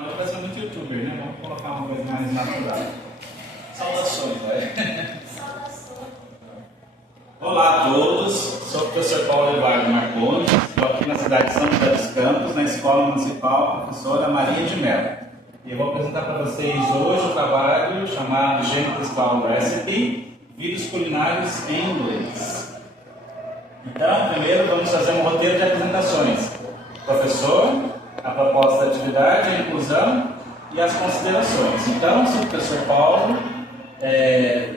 Vai ser muito youtuber, né? Vamos colocar uma coisa mais natural. Saudações, vai. Olá a todos, sou o professor Paulo Eduardo Marconi, estou aqui na cidade de São José dos Campos, na Escola Municipal Professora Maria de Mello. E eu vou apresentar para vocês hoje o trabalho chamado Genesis Cloud Recipe, Vídeos Culinários em Inglês. Então, primeiro vamos fazer um roteiro de apresentações. Professor, a proposta da atividade, a inclusão e as considerações. Então, sou o professor Paulo,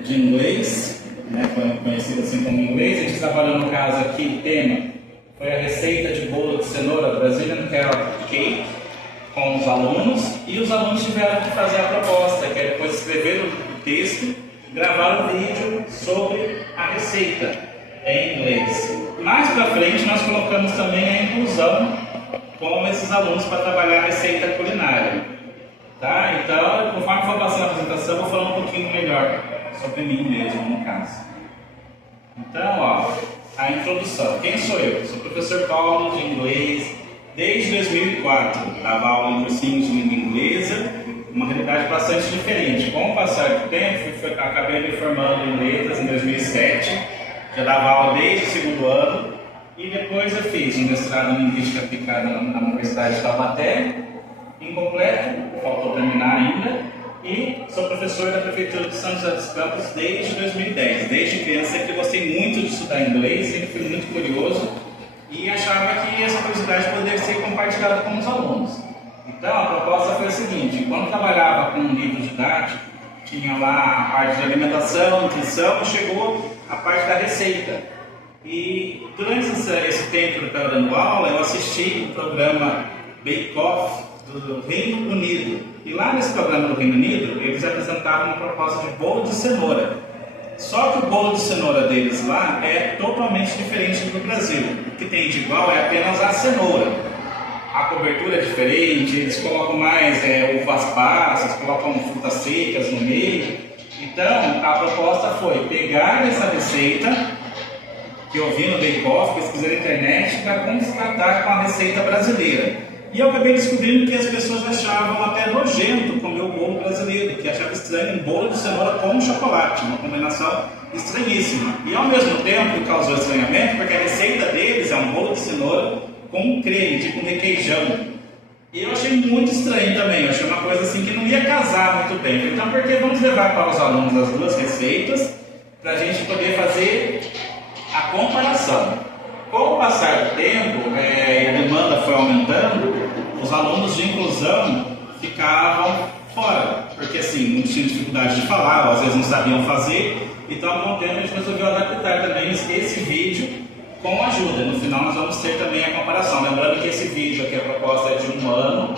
de inglês, né, conhecido assim como inglês. A gente trabalhou no caso aqui, o tema foi a receita de bolo de cenoura Brazilian Carrot Cake com os alunos, e os alunos tiveram que fazer a proposta, que é depois escrever o texto, gravar o vídeo sobre a receita em inglês. Mais para frente nós colocamos também a inclusão com esses alunos para trabalhar a receita culinária. Tá? Então, conforme for passando a apresentação, eu vou falar um pouquinho melhor sobre mim mesmo, no caso. Então, ó, a introdução. Quem sou eu? Sou o professor Paulo de inglês desde 2004. Dava aula em cursinhos de língua inglesa, uma realidade bastante diferente. Com o passar do tempo, acabei me formando em letras em 2007. Já dava aula desde o segundo ano. E depois eu fiz um mestrado em Linguística Aplicada na Universidade de Taubaté, incompleto, faltou terminar ainda, e sou professor da Prefeitura de São José dos Campos desde 2010. Desde criança sempre gostei muito de estudar inglês, sempre fui muito curioso e achava que essa curiosidade poderia ser compartilhada com os alunos. Então a proposta foi a seguinte: quando trabalhava com um livro didático, tinha lá a parte de alimentação, nutrição, e chegou a parte da receita. E durante esse tempo que eu estava dando aula, eu assisti o programa Bake Off do Reino Unido. E lá nesse programa do Reino Unido, eles apresentavam uma proposta de bolo de cenoura. Só que o bolo de cenoura deles lá é totalmente diferente do Brasil. O que tem de igual é apenas a cenoura. A cobertura é diferente, eles colocam mais uvas passas, colocam frutas secas no meio. Então, a proposta foi pegar essa receita que eu vi no Bake Off, pesquisei na internet, para contrastar com a receita brasileira. E eu acabei descobrindo que as pessoas achavam até nojento comer o bolo brasileiro, que achavam estranho um bolo de cenoura com chocolate, uma combinação estranhíssima. E ao mesmo tempo causou estranhamento, porque a receita deles é um bolo de cenoura com creme, tipo um requeijão. E eu achei muito estranho também, eu achei uma coisa assim que não ia casar muito bem. Então, por que vamos levar para os alunos as duas receitas, para a gente poder fazer a comparação? Com o passar do tempo, a demanda foi aumentando, os alunos de inclusão ficavam fora, porque assim, muitos tinham dificuldade de falar, ou às vezes não sabiam fazer. Então, com o tempo, a gente resolveu adaptar também esse vídeo com ajuda. No final, nós vamos ter também a comparação. Lembrando que esse vídeo aqui, a proposta é de um ano,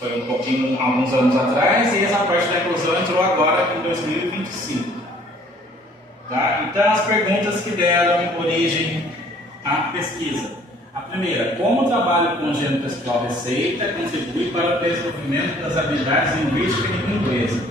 foi um pouquinho, alguns anos atrás, e essa parte da inclusão entrou agora em 2025. Tá? Então, as perguntas que deram origem à pesquisa. A primeira: como o trabalho com o gênero textual receita contribui para o desenvolvimento das habilidades linguísticas e língua inglesa?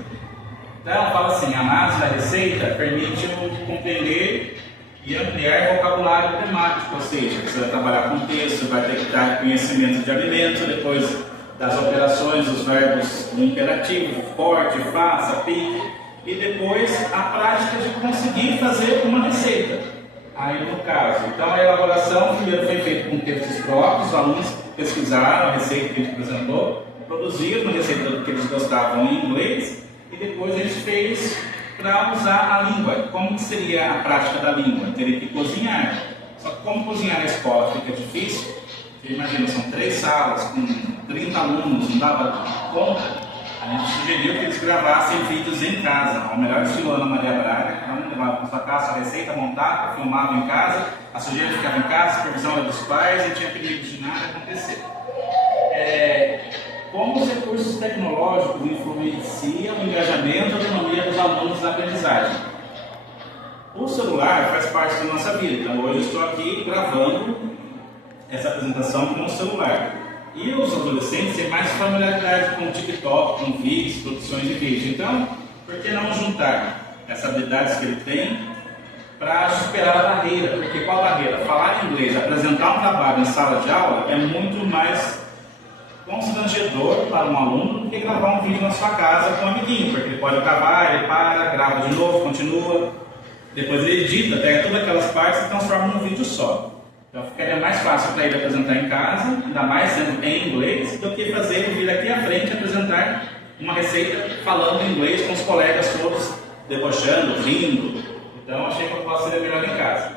Então, fala assim: a análise da receita permite compreender e ampliar vocabulário temático, ou seja, você vai trabalhar com texto, vai ter que dar conhecimento de alimento, depois das operações, os verbos no imperativo, corte, faça, pique, e depois a prática de conseguir fazer uma receita. Aí no caso, então a elaboração primeiro foi feita com textos próprios, os alunos pesquisaram a receita que a gente apresentou, produziram uma receita que eles gostavam em inglês, e depois a gente fez para usar a língua. Como que seria a prática da língua? Teria que cozinhar. Só que como cozinhar na escola fica difícil, você imagina, são 3 salas com 30 alunos, não dava conta. A gente sugeriu que eles gravassem vídeos em casa, ao melhor estilo Ana Maria Braga. Cada um levava para sua casa a receita, montava, filmava em casa, a sujeira ficava em casa, a supervisão era dos pais, e tinha perigo de nada acontecer. Como os recursos tecnológicos influenciam o engajamento e a autonomia dos alunos na aprendizagem? O celular faz parte da nossa vida, então hoje eu estou aqui gravando essa apresentação com o celular. E os adolescentes têm mais familiaridade com o TikTok, com vídeos, produções de vídeo. Então, por que não juntar essas habilidades que ele tem para superar a barreira? Porque qual barreira? Falar inglês, apresentar um trabalho em sala de aula é muito mais constrangedor para um aluno do que gravar um vídeo na sua casa com um amiguinho, porque ele pode gravar, ele para, grava de novo, continua, depois ele edita, pega todas aquelas partes e transforma num vídeo só. Então ficaria mais fácil para ele apresentar em casa, ainda mais sendo em inglês, do que fazer ele vir aqui à frente e apresentar uma receita falando inglês com os colegas todos debochando, rindo. Então achei que eu posso ser melhor em casa.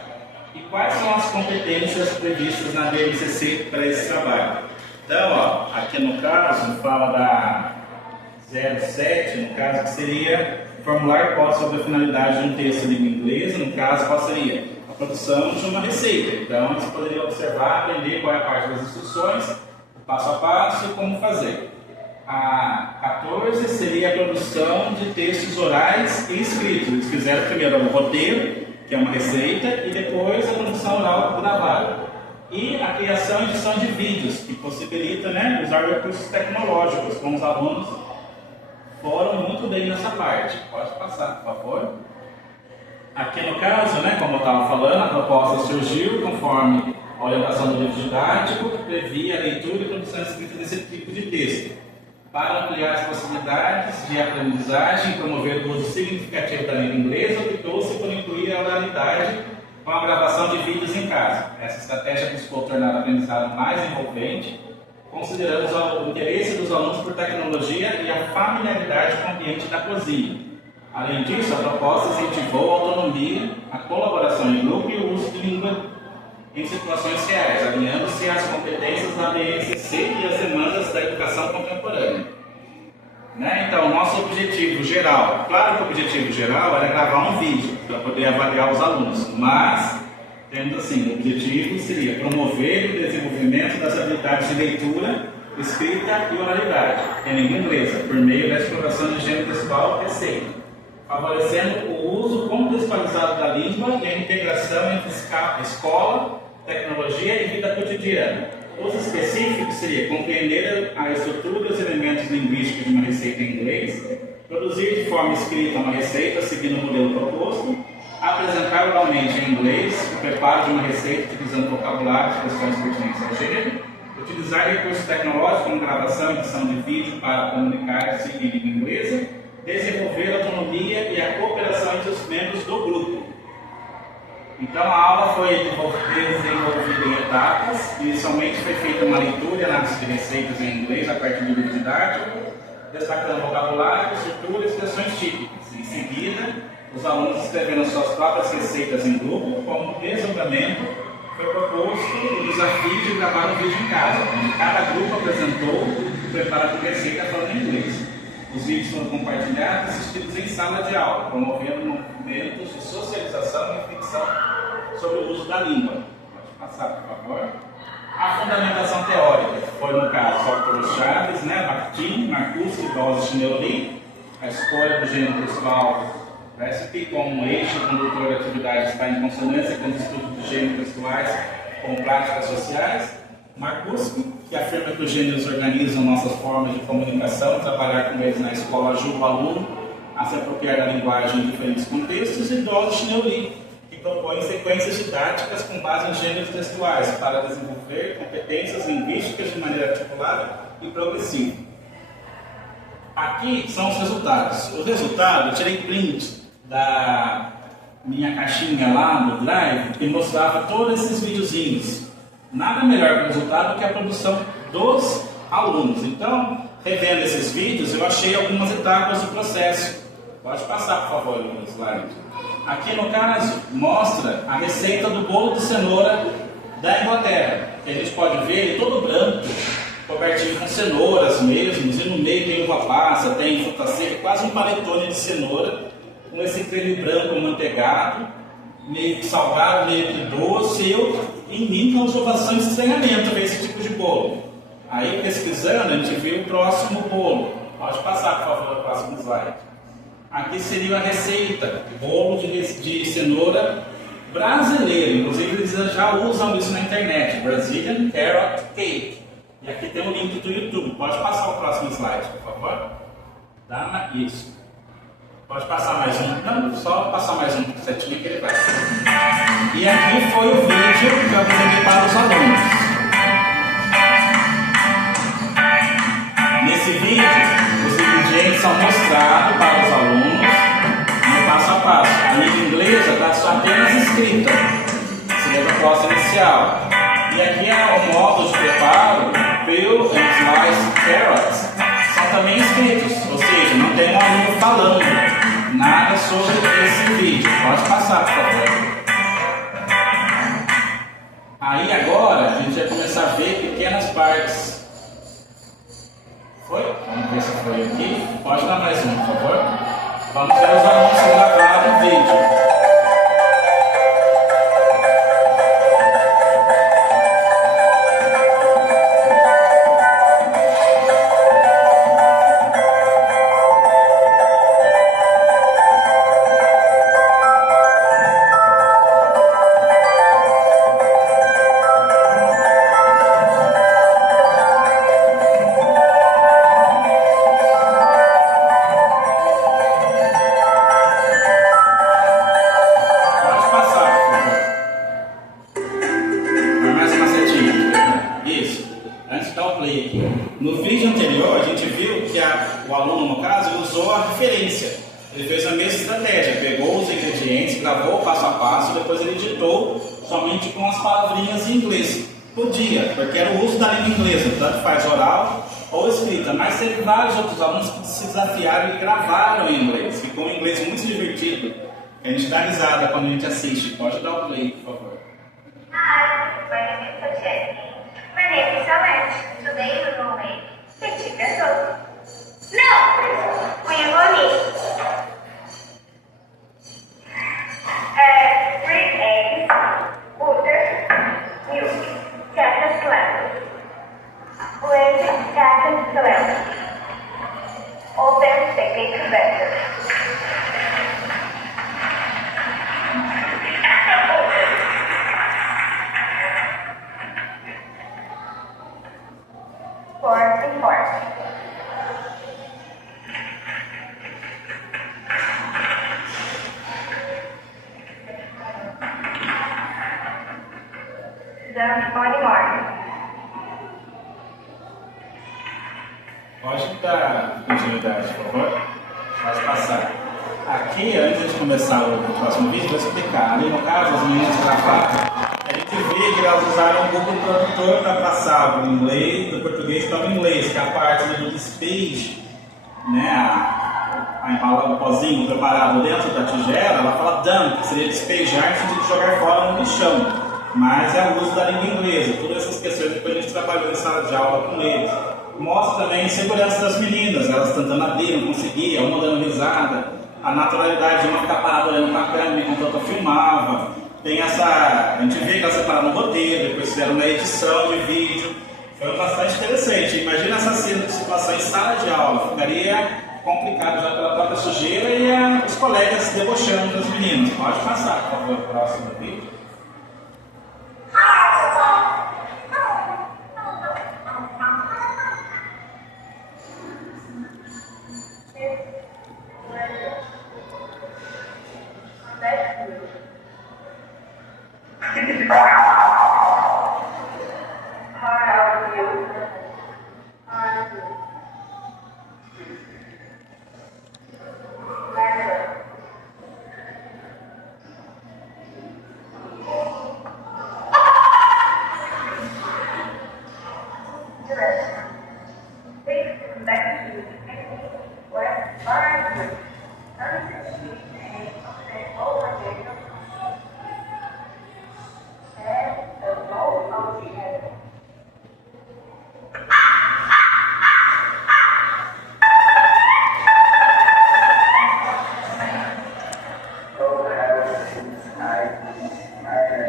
E quais são as competências previstas na BNCC para esse trabalho? Então, ó, aqui no caso fala da 07, no caso que seria formular hipótese sobre a finalidade de um texto em língua inglesa, no caso qual seria? A produção de uma receita. Então você poderia observar, aprender qual é a parte das instruções, o passo a passo e como fazer. A 14 seria a produção de textos orais e escritos. Eles fizeram primeiro o roteiro, que é uma receita, e depois a produção oral gravada. E a criação e edição de vídeos, que possibilita, né, usar recursos tecnológicos, como os alunos foram muito bem nessa parte. Pode passar, por favor. Aqui no caso, né, como eu estava falando, a proposta surgiu conforme a orientação do livro didático, que previa a leitura e produção escrita desse tipo de texto, para ampliar as possibilidades de aprendizagem e promover o uso significativo da língua inglesa, optou-se por incluir a oralidade com a gravação de vídeos em casa. Essa estratégia buscou tornar o aprendizado mais envolvente, considerando o interesse dos alunos por tecnologia e a familiaridade com o ambiente da cozinha. Além disso, a proposta incentivou a autonomia, a colaboração em grupo e o uso de língua em situações reais, alinhando-se às competências da BNCC e às demandas da educação contemporânea. Né? Então, nosso objetivo geral, claro que o objetivo geral era gravar um vídeo para poder avaliar os alunos, mas temos assim, o objetivo seria promover o desenvolvimento das habilidades de leitura, escrita e oralidade em língua inglesa, por meio da exploração de gênero textual receita, favorecendo o uso contextualizado da língua e a integração entre escola, tecnologia e vida cotidiana. Os específicos seria compreender a estrutura e os elementos linguísticos de uma receita em inglês, produzir de forma escrita uma receita seguindo o modelo proposto, apresentar oralmente em inglês o preparo de uma receita utilizando vocabulário e expressões pertinentes ao gênero, utilizar recursos tecnológicos como gravação e edição de vídeo para comunicar-se em língua inglesa, desenvolver a autonomia e a cooperação entre os membros do grupo. Então a aula foi desenvolvida em etapas. Inicialmente foi feita uma leitura e análise de receitas em inglês a partir do livro didático, destacando vocabulário, estrutura e expressões típicas. Em seguida, os alunos escreveram suas próprias receitas em grupo. Como desdobramento, foi proposto o desafio de gravar um vídeo em casa, onde cada grupo apresentou o preparo de receita falando em inglês. Os vídeos foram compartilhados e assistidos em sala de aula, promovendo momentos de socialização e reflexão sobre o uso da língua. Pode passar, por favor. A fundamentação teórica foi, no caso, os autores chaves, né? Bakhtin, Marcuse, Dawes e Schneerly. A escolha do gênero textual recipe como eixo condutor da atividade está em consonância com os estudos de gêneros textuais com práticas sociais. Marcuse, que afirma que os gêneros organizam nossas formas de comunicação e trabalhar com eles na escola ajuda o aluno a se apropriar da linguagem em diferentes contextos, e Dawes e Schneerly, que propõe sequências didáticas com base em gêneros textuais para desenvolver competências linguísticas de maneira articulada e progressiva. Aqui são os resultados. O resultado, eu tirei print da minha caixinha lá no Drive que mostrava todos esses videozinhos. Nada melhor para o resultado do que a produção dos alunos. Então, revendo esses vídeos, eu achei algumas etapas do processo. Pode passar, por favor, no slide. Aqui, no caso, mostra a receita do bolo de cenoura da Inglaterra. Que a gente pode ver ele todo branco, cobertinho com cenouras mesmo, e no meio tem uva passa, tem fruta seca, quase um panetone de cenoura, com esse creme branco manteigado, meio que salgado, meio que doce. Em mim causou bastante estranhamento ver esse tipo de bolo. Aí, pesquisando, a gente viu o próximo bolo. Pode passar, por favor, o próximo slide. Aqui seria a receita, bolo de cenoura brasileiro. Inclusive, eles já usam isso na internet, Brazilian Carrot Cake. E aqui tem um link do YouTube. Pode passar o próximo slide, por favor. Isso. Pode passar mais um. Não, só passar mais um setinho que ele vai. E aqui foi o vídeo que eu apresentei para os alunos. Nesse vídeo, os ingredientes são mostrados para os alunos no passo a passo. A língua inglesa está só apenas escrita, seria a proposta inicial. E aqui é o modo de preparo, peel and slice carrots, são também escritos, ou seja, não tem um aluno falando nada sobre esse vídeo. Pode passar, por favor. Aí agora a gente vai começar a ver pequenas partes. Foi? Vamos ver se foi aqui. Pode dar mais um, por favor. Vamos ver os alunos que gravaram o vídeo. No vídeo anterior, a gente viu que o aluno, no caso, usou a referência. Ele fez a mesma estratégia, pegou os ingredientes, gravou o passo a passo, depois ele editou somente com as palavrinhas em inglês. Podia, porque era o uso da língua inglesa, tanto faz oral ou escrita. Mas teve vários outros alunos que se desafiaram e gravaram em inglês. Ficou um inglês muito divertido. A gente dá risada quando a gente assiste. Pode dar o play, por favor. Hi, my name is Sochette. My name is Alex. Today we will make chicken soup. No! We will need 3 eggs, butter, milk, chocolate clouds. With chocolate clouds. Open the cake batter. Pode dar continuidade, por favor. Pode passar. Aqui, antes de começar o próximo vídeo, vou explicar. Ali no caso, as meninas gravaram, a gente vê que elas usaram o Google Tradutor para passar do inglês, do português para o inglês, que é a parte do despeje, né? A embalagem, o pozinho preparado dentro da tigela, ela fala dump, que seria despejar no sentido de jogar fora no lixão. Mas é o uso da língua inglesa. Todas essas questões depois a gente trabalhou em sala de aula com eles. Mostra também a insegurança das meninas, elas tentando abrir, não conseguia, uma dando risada, a naturalidade de uma ficar parada olhando para a câmera enquanto outra filmava. Tem essa, a gente vê que elas separaram no roteiro, depois fizeram na edição de vídeo. Foi bastante interessante. Imagina essa situação em sala de aula, ficaria complicado já pela própria sujeira e os colegas debochando das meninas. Pode passar, por favor, próximo vídeo.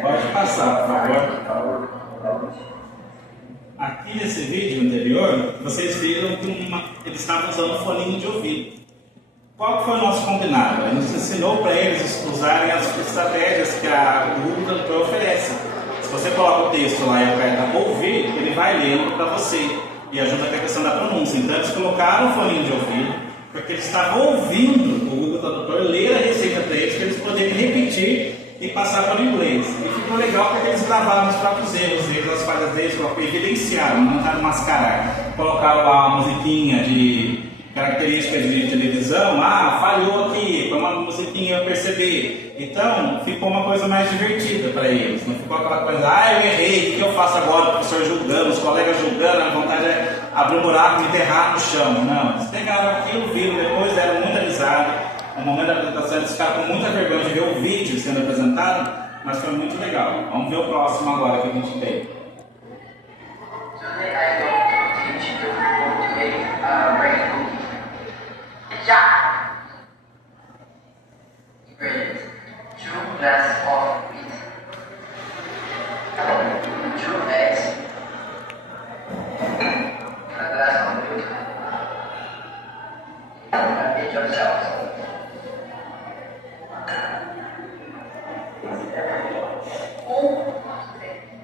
Pode passar, por favor. Aqui nesse vídeo anterior, vocês viram que eles estavam usando um foninho de ouvido. Qual que foi o nosso combinado? A gente ensinou para eles usarem as estratégias que a Google Tradutor oferece. Se você coloca o texto lá e aperta ouvir, ele vai lendo para você e ajuda com a questão da pronúncia. Então eles colocaram o foninho de ouvido porque eles estavam ouvindo o Google Tradutor ler a receita para eles, para eles poderem repetir e passar para o inglês. E ficou legal porque eles gravaram os próprios erros deles, as falhas deles, evidenciaram, não tentaram mascarar. colocaram lá uma musiquinha de características de televisão, falhou aqui, foi uma musiquinha eu percebi. Então, ficou uma coisa mais divertida para eles. Não ficou aquela coisa, eu errei, o que eu faço agora? O professor julgando, os colegas julgando, a vontade é abrir um buraco e me enterrar no chão. Não, eles pegaram aquilo, viram, depois deram muita risada. No momento da apresentação, eles ficaram com muita vergonha de ver o vídeo sendo apresentado, mas foi muito legal. Vamos ver o próximo agora que a gente tem. Today I going to teach you how to make bread cookies. Yeah. Ingredients: 2 glasses of wheat, 2 eggs, a glass of milk, and beat yourself.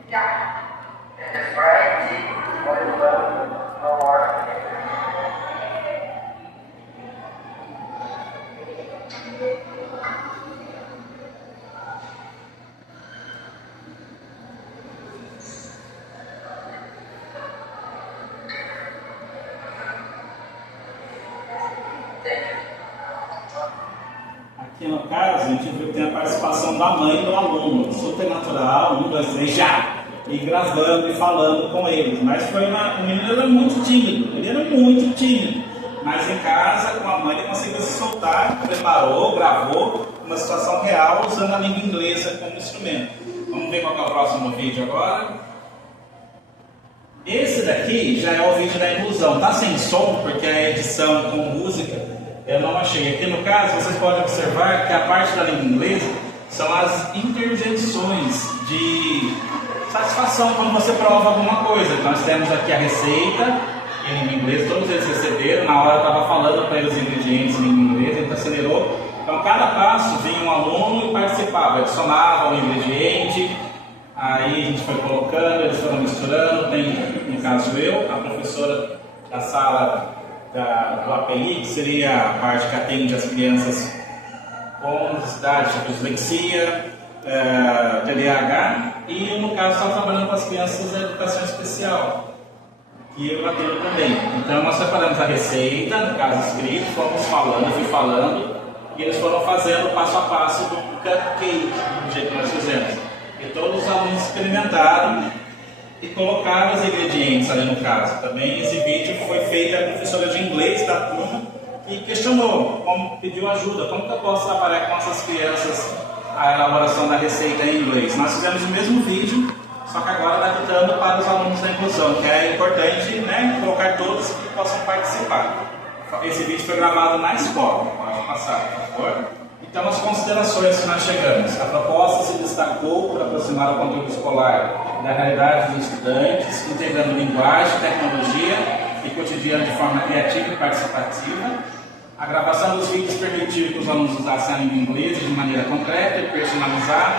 Yeah. And the fried egg, olive oil, no water. Aqui no caso, a gente viu que tem a participação da mãe do aluno, super natural, 1, 2, 3, já! E gravando e falando com eles. Mas o menino era muito tímido, mas em casa, com a mãe, ele conseguiu se soltar, preparou, gravou uma situação real usando a língua inglesa como instrumento. Vamos ver qual é o próximo vídeo agora. Esse daqui já é o vídeo da inclusão. Tá sem som, porque a edição com música eu não achei. Aqui no caso, vocês podem observar que a parte da língua inglesa são as interjeições de satisfação quando você prova alguma coisa. Nós temos aqui a receita em língua inglesa, todos eles receberam. Na hora eu estava falando para eles os ingredientes em língua inglesa, ele acelerou. Então, cada passo vinha um aluno e participava, adicionava um ingrediente, aí a gente foi colocando, eles foram misturando. Tem, no caso, eu, a professora da sala do API, que seria a parte que atende as crianças com necessidade de dislexia, TDAH, e eu, no caso, estava trabalhando com as crianças da educação especial, e eu atendo também. Então, nós separamos a receita, no caso escrito, fomos falando, eu fui falando, e eles foram fazendo passo a passo do cupcake, do jeito que nós fizemos. E todos os alunos experimentaram e colocaram os ingredientes ali no caso. Também esse vídeo foi feito a professora de inglês da turma e questionou, pediu ajuda, como que eu posso trabalhar com essas crianças a elaboração da receita em inglês. Nós fizemos o mesmo vídeo, só que agora adaptando para os alunos da inclusão, que é importante, né, colocar todos que possam participar. Esse vídeo foi gravado na escola, pode passar, por favor. Então, as considerações que nós chegamos. A proposta se destacou por aproximar o conteúdo escolar da realidade dos estudantes, integrando linguagem, tecnologia e cotidiano de forma criativa e participativa. A gravação dos vídeos permitiu que os alunos usassem a língua inglesa de maneira concreta e personalizada,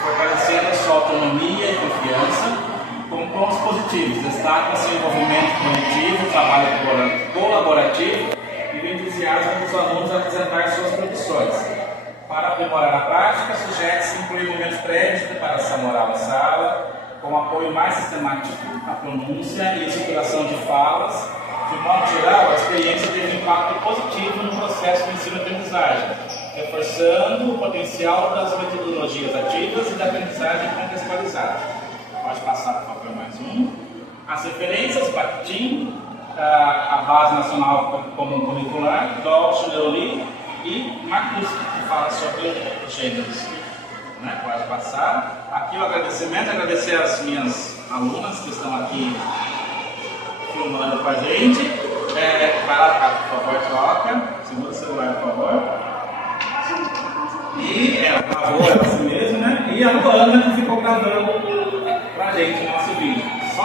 fortalecendo a sua autonomia e confiança. Como pontos positivos, destacam-se o envolvimento coletivo, o trabalho colaborativo e o entusiasmo dos alunos a apresentar suas produções. Para aprimorar a prática, sugere-se incluir momentos prévios de preparação oral em sala, com apoio mais sistemático à pronúncia e estruturação de falas. De modo geral, a experiência teve um impacto positivo no processo de ensino-aprendizagem, reforçando o potencial das metodologias ativas e da aprendizagem contextualizada. Pode passar, por favor, mais um. As referências, Bakhtin, a Base Nacional Comum Curricular, Dolce Leoli e Marcus, que fala sobre gêneros. Né? Pode passar. Aqui o agradecimento, agradecer às minhas alunas que estão aqui filmando com a gente. Vai lá cá, por favor, troca. Segura o celular, por favor. E ela gravou ela assim mesmo, né? E a Luana que ficou gravando pra gente o nosso vídeo. Só